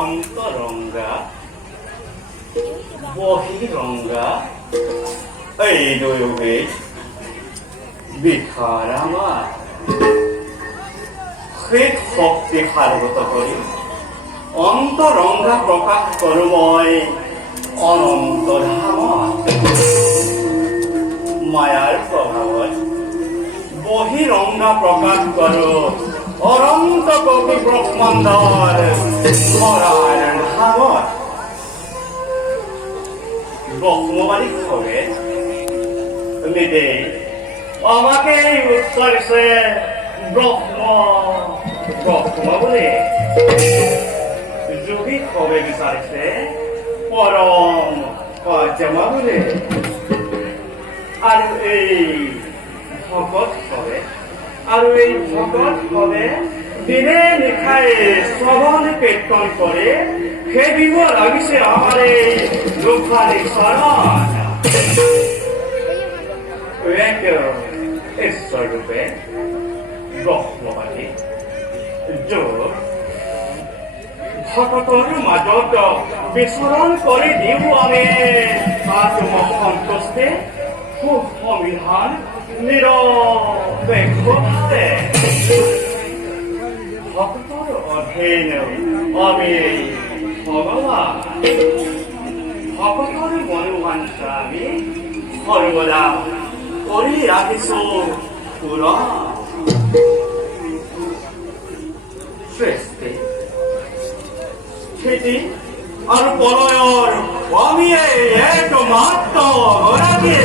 অন্তরঙ্গা বহিরঙ্গা এই দৈবে বিখার আমার হৃদ শক্তি হারগত করি অন্তরঙ্গা প্রকাশ করু মই অনন্ত ধামত মায়ার প্রভাবত বহিরঙ্গা প্রকাশ করু অনন্ত কবি ব্রহ্মাণ্ডর নারায়ণ ধামত ব্রহ্মবাড়ি খবে নিদে আমাকে উচ্চারিছে ব্রহ্ম ব্রহ্ম বলে যোগী খবে বিচারিছে পরম কার্যমা বলে আর এই ভকত খবে আর এই ভকত খবে দিনে খায় সবলে পেটন করে খেবিব লাগিছে আমার এই লোখারি শরণ এক ঈশ্বর রূপে ব্রহ্মবাদী যোগ ভকতৰ মাজত বিচৰণ কৰি দিওঁ আমি আত্মসন্তোষে সুসংবিধান নিৰপেক্ষভাৱে ভকতৰ অধীন আমি ভগৱান ভকতৰ মনোবাঞ্ছা আমি সৰ্বদা কৰি ৰাখিছো পূৰণ সৃষ্টি খেতি আৰু পলয়ৰ আমি একমাত্ৰ গৰাকী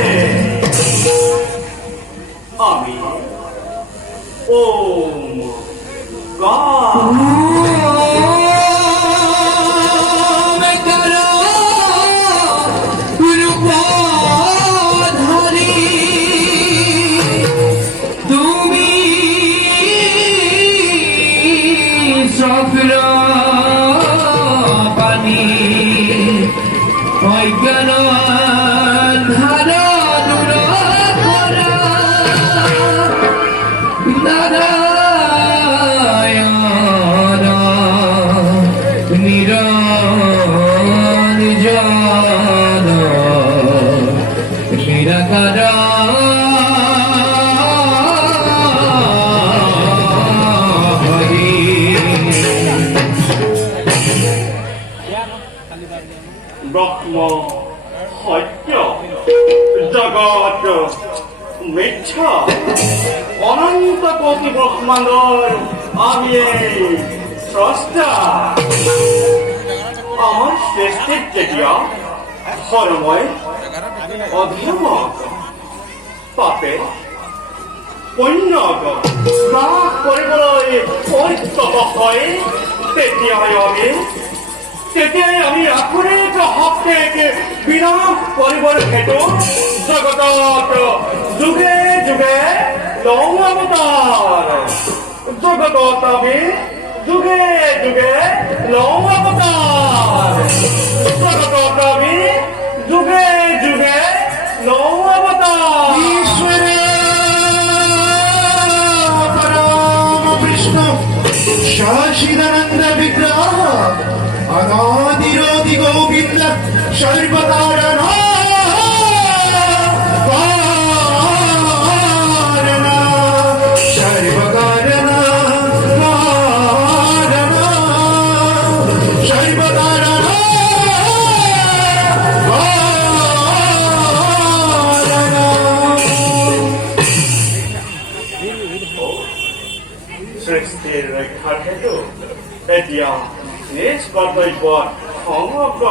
আমি ওম গণ ব্ৰহ্ম সত্য জগত মিথ্যা অনন্ত কোটি ব্ৰহ্মাণ্ডৰ আমি স্ৰষ্টা আমাৰ সৃষ্টিত যেতিয়া ধৰ্মই অধৰ্মক পাপে পুণ্যক নাশ কৰিবলৈ পৰিতপ হয় তেতিয়াই আমি আখৰিক শক্তিক বিনাশ কৰিবৰ হেতু জগতত যুগে যুগে লওঁ অৱতাৰ জগতত আমি যুগে যুগে লওঁ অৱতাৰ জগতত আমি যুগে যুগে লওঁ অৱতাৰ ঈশ্বৰ পৰম বিষ্ণু শাসিদানন্দ বিগ্রহ अनादिरोधि गोविंद सर्वकारण सर्वकारण सर्वकारण সৃষ্টিৰ ৰক্ষাৰ হেতু এতিয়া নিজ কৰ্তব্যত সমগ্ৰ